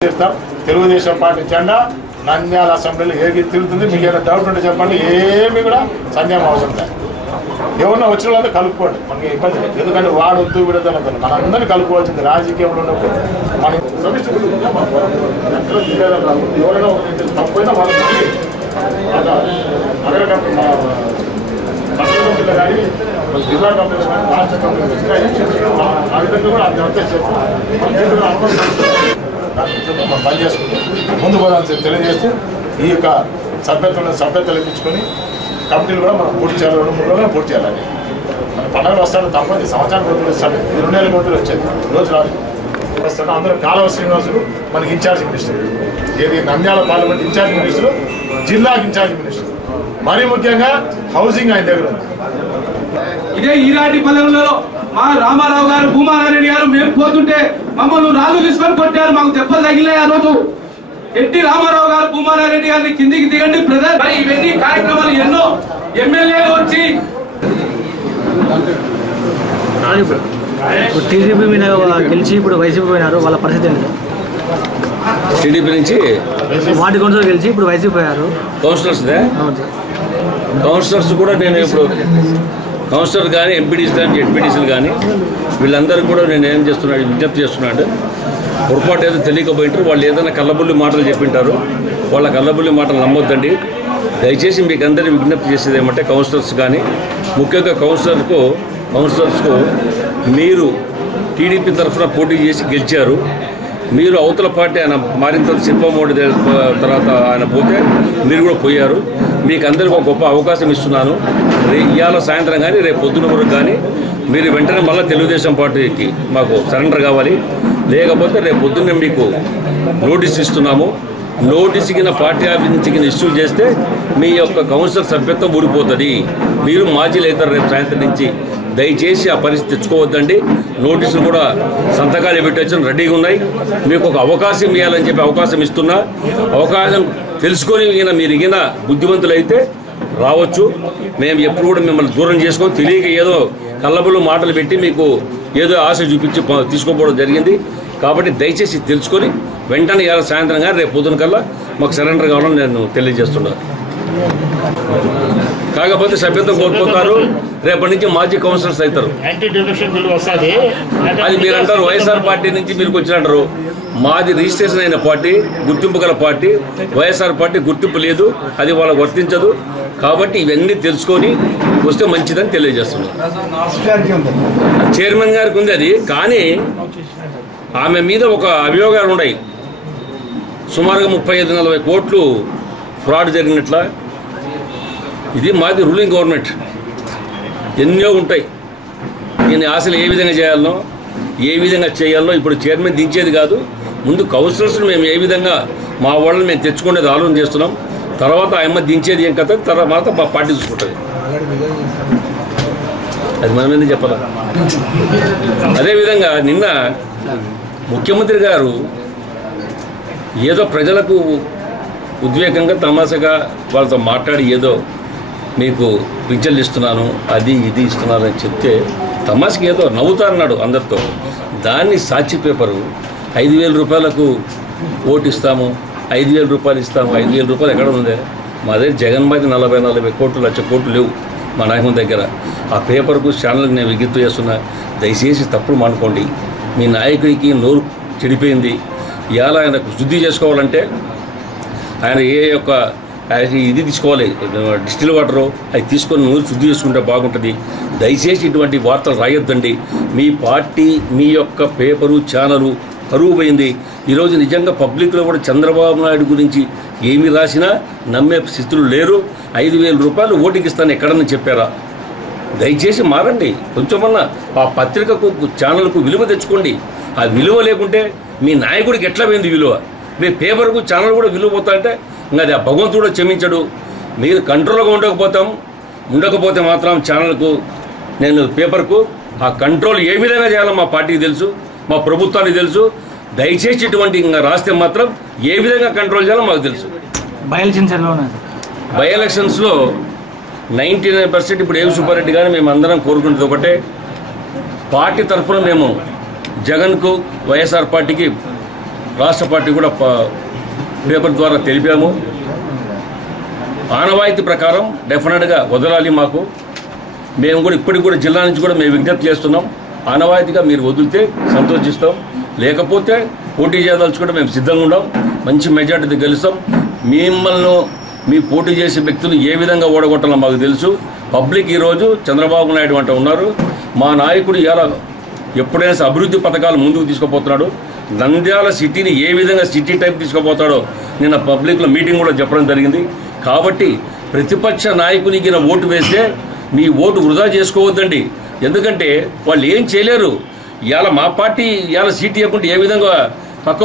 చేస్తాం తెలుగుదేశం పార్టీ జెండా నంద్యాల అసెంబ్లీలో ఏది తిరుగుతుంది మీకు ఏదైనా డౌట్ ఉంటే చెప్పండి ఏమి కూడా సందేహం అవసరం లేదు ఎవరన్నా వచ్చిన వాళ్ళంతా కలుపుకోండి మనకి ఇబ్బంది లేదు ఎందుకంటే వాడు వద్దు వీడొద్దు అనొద్దు మనందరినీ కలుపుకోవాల్సింది రాజకీయంలో ఉన్నప్పుడు మన ఎవరైనా తప్పైనా వాళ్ళు కానీ జిల్లా కమిటీలో కానీ రాష్ట్ర కమిటీలో కానీ ఆ- విధంగా కూడా అది అంతే చేస్తాం దాని మనం పని చేసుకుంటూ ముందు పోదాన్ని తెలియజేస్తూ ఈ యొక్క సభ్యత్వం సభ్యతలు ఇప్పించుకొని కమిటీలు కూడా మనం పూర్తి చేయాలి రెండు మూడు రోజులు పూర్తి చేయాలి. మన పండుగలు వస్తాడు తప్పని సంవత్సరానికి రోజులు వస్తాడు రెండు నెలల రోజులు వచ్చేది. రోజు రాదు. వస్తాడు అందరూ కాలువ శ్రీనివాసులు మనకి ఇన్ఛార్జ్ మినిస్టర్. ఏది నంద్యాల పార్లమెంట్ ఇన్ఛార్జ్ మినిస్టర్ జిల్లాకి ఇన్ఛార్జ్ మినిస్టర్. మరీ ముఖ్యంగా హౌసింగ్ ఆయన దగ్గర ఉంది. ఇదే ఈరాటి పల్లెలలో మా రామారావు గారు భూమారెడ్డి పోతుంటే మమ్మల్ని రాళ్ళు తీసుకొని కొట్టారు. మాకు దెబ్బలు తగిలాయి ఆ రోజు. ఎట్టి రామారావు గారు భూమారెడ్డి గారిని కిందికి దిగండి. ప్రజలు మరి ఇవన్నీ కార్యక్రమాలు ఎన్నో ఎమ్మెల్యేలు వచ్చి టీడీపీ మీద గెలిచి ఇప్పుడు వైసీపీ పోయినారు. వాళ్ళ పరిస్థితి ఏంటి? టీడీపీ నుంచి వాటి కౌన్సిలర్ గెలిచి ఇప్పుడు వైసీపీ పోయారు. కౌన్సిలర్స్ అవును సార్. కౌన్సిలర్స్ కూడా నేను ఇప్పుడు కౌన్సిలర్ కానీ ఎంపీడీసీ కానీ జెడ్పీటీసీలు కానీ వీళ్ళందరూ కూడా నేను ఏం చేస్తున్నాడు విజ్ఞప్తి చేస్తున్నాడు. పొరపాటు ఏదో తెలియకపోయింటారు వాళ్ళు ఏదైనా కళ్ళబుల్లి మాటలు చెప్పింటారు. వాళ్ళ కళ్ళబుల్లి మాటలు నమ్మొద్దండి. దయచేసి మీకు అందరినీ విజ్ఞప్తి చేసేది ఏమంటే కౌన్సిలర్స్ కానీ ముఖ్యంగా కౌన్సిలర్కు కౌన్సిలర్స్కు మీరు టీడీపీ తరఫున పోటీ చేసి గెలిచారు. మీరు అవతల పార్టీ ఆయన మారిన తర్వాత శిల్పమోడి తర్వాత ఆయన పోతే మీరు కూడా పోయారు. మీకు అందరికీ ఒక గొప్ప అవకాశం ఇస్తున్నాను. ఇవాళ సాయంత్రం కానీ రేపు పొద్దున వరకు కానీ మీరు వెంటనే మళ్ళీ తెలుగుదేశం పార్టీకి మాకు సరెండర్ కావాలి. లేకపోతే రేపు పొద్దున్నే మీకు నోటీస్ ఇస్తున్నాము. నోటీస్ కింద పార్టీ ఆఫీస్ నుంచి కింద ఇష్యూ చేస్తే మీ యొక్క కౌన్సిలర్ సభ్యత్వం ఊడిపోతుంది. మీరు మాజీలు అవుతారు రేపు సాయంత్రం నుంచి. దయచేసి ఆ పరిస్థితి తెచ్చుకోవద్దండి. నోటీసులు కూడా సంతకాలు పెట్టొచ్చు రెడీగా ఉన్నాయి. మీకు ఒక అవకాశం ఇవ్వాలని చెప్పి అవకాశం ఇస్తున్నా. అవకాశం తెలుసుకొని ఈయన మీరు ఈయన బుద్ధిమంతులైతే రావచ్చు. మేము ఎప్పుడు కూడా మిమ్మల్ని దూరం చేసుకొని తెలియక ఏదో కళ్ళబుల్లు మాటలు పెట్టి మీకు ఏదో ఆశ చూపించి తీసుకోపోవడం జరిగింది. కాబట్టి దయచేసి తెలుసుకొని వెంటనే ఇవాళ సాయంత్రం కానీ రేపు పొద్దున కల్లా మాకు సరెండర్ కావాలని నేను తెలియజేస్తున్నాను కాకపోతే సభ్యత్వం కోల్పోతారు. రేపటి నుంచి మాజీ కౌన్సిలర్స్ అవుతారు. అది మీరు అంటారు వైఎస్ఆర్ పార్టీ నుంచి మీరు వచ్చినట్టారు మాది రిజిస్ట్రేషన్ అయిన పార్టీ గుర్తింపు గల పార్టీ. వైఎస్ఆర్ పార్టీ గుర్తింపు లేదు. అది వాళ్ళకు వర్తించదు. కాబట్టి ఇవన్నీ తెలుసుకొని వస్తే మంచిదని తెలియజేస్తున్నాం. చైర్మన్ గారికి ఉంది అది. కానీ ఆమె మీద ఒక అభియోగాలు ఉన్నాయి. సుమారుగా ముప్పై ఐదు నలభై కోట్లు ఫ్రాడ్ జరిగినట్ల ఇది మాది రూలింగ్ గవర్నమెంట్ ఎన్నో ఉంటాయి. దీని ఆశలు ఏ విధంగా చేయాలనో ఏ విధంగా చేయాలనో ఇప్పుడు చైర్మన్ దించేది కాదు. ముందు కౌన్సిలర్స్ని మేము ఏ విధంగా మా వాళ్ళని మేము తెచ్చుకునేది ఆలోచన చేస్తున్నాం. తర్వాత ఆయమ్మ దించేది ఏం కథ? తర్వాత మా పార్టీ చూసుకుంటుంది. అది మనం ఎందుకు చెప్పాలి? అదేవిధంగా నిన్న ముఖ్యమంత్రి గారు ఏదో ప్రజలకు ఉద్వేగంగా తమాషగా వాళ్ళతో మాట్లాడి ఏదో మీకు పింఛన్లు ఇస్తున్నాను అది ఇది ఇస్తున్నాను అని చెప్తే తమాషకి ఏదో నవ్వుతారన్నాడు అందరితో. దాన్ని సాక్షి పేపరు ఐదు వేల రూపాయలకు ఓటు ఇస్తాము ఐదు వేల రూపాయలు ఇస్తాము ఐదు వేల రూపాయలు ఎక్కడ ఉంది? మా దగ్గర జగన్ మాది నలభై నలభై కోట్లు లక్ష కోట్లు లేవు మా నాయకుని దగ్గర. ఆ పేపర్కు ఛానల్కి నేను విజ్ఞప్తి చేస్తున్నా దయచేసి తప్పుడు మానుకోండి. మీ నాయకుడికి నోరు చెడిపోయింది. ఇవాళ ఆయనకు శుద్ధి చేసుకోవాలంటే ఆయన ఏ యొక్క ఇది తీసుకోవాలి. డిస్టిల్ వాటరు అది తీసుకొని నూరు శుద్ధి చేసుకుంటే బాగుంటుంది. దయచేసి ఇటువంటి వార్తలు రాయొద్దండి. మీ పార్టీ మీ యొక్క పేపరు ఛానలు కరువు పోయింది. ఈరోజు నిజంగా పబ్లిక్లో కూడా చంద్రబాబు నాయుడు గురించి ఏమి రాసినా నమ్మే స్థితులు లేరు. ఐదు వేల రూపాయలు ఓటింగ్ ఇస్తాను ఎక్కడన్నా చెప్పారా? దయచేసి మారండి. కొంచెమన్నా ఆ పత్రికకు ఛానల్కు విలువ తెచ్చుకోండి. ఆ విలువ లేకుంటే మీ నాయకుడికి ఎట్లా పోయింది విలువ? మీ పేపర్కు ఛానల్ కూడా విలువ పోతా అంటే ఇంకా అది ఆ భగవంతుడు క్షమించడు. మీరు కంట్రోల్గా ఉండకపోతాం. ఉండకపోతే మాత్రం ఛానల్కు నేను పేపర్కు ఆ కంట్రోల్ ఏ విధంగా చేయాలో మా పార్టీకి తెలుసు మా ప్రభుత్వానికి తెలుసు. దయచేసి ఇటువంటి ఇంకా రాస్తే మాత్రం ఏ విధంగా కంట్రోల్ చేయాలో మాకు తెలుసు. బై ఎలక్షన్స్ ఎలా బై ఎలక్షన్స్లో నైంటీ నైన్ పర్సెంట్ ఇప్పుడు ఏవి సుబ్బారెడ్డి గారు మేము అందరం కోరుకుంటుంది ఒకటే. పార్టీ తరఫున మేము జగన్కు వైఎస్ఆర్ పార్టీకి రాష్ట్ర పార్టీ కూడా పేపర్ ద్వారా తెలిపాము. ఆనవాయితీ ప్రకారం డెఫినెట్గా వదలాలి మాకు. మేము కూడా ఇప్పటికి కూడా జిల్లా నుంచి కూడా మేము విజ్ఞప్తి చేస్తున్నాం. ఆనవాయితీగా మీరు వదిలితే సంతోషిస్తాం. లేకపోతే పోటీ చేయదలుచుకుంటే మేము సిద్ధంగా ఉండం. మంచి మెజార్టీతో గెలుస్తాం. మిమ్మల్ని మీ పోటీ చేసే వ్యక్తులు ఏ విధంగా ఓడగొట్టాలో మాకు తెలుసు. పబ్లిక్ ఈరోజు చంద్రబాబు నాయుడు అంట ఉన్నారు. మా నాయకుడు ఎలా ఎప్పుడైనా అభివృద్ధి పథకాలు ముందుకు తీసుకుపోతున్నాడు. నంద్యాల సిటీని ఏ విధంగా సిటీ టైప్ తీసుకుపోతాడో నిన్న పబ్లిక్లో మీటింగ్ కూడా చెప్పడం జరిగింది. కాబట్టి ప్రతిపక్ష నాయకునికి ఓటు వేస్తే మీ ఓటు వృధా చేసుకోవద్దండి. ఎందుకంటే వాళ్ళు ఏం చేయలేరు. ఇవాళ మా పార్టీ ఇవాళ సీట్ ఇవ్వకుంటే ఏ విధంగా పక్క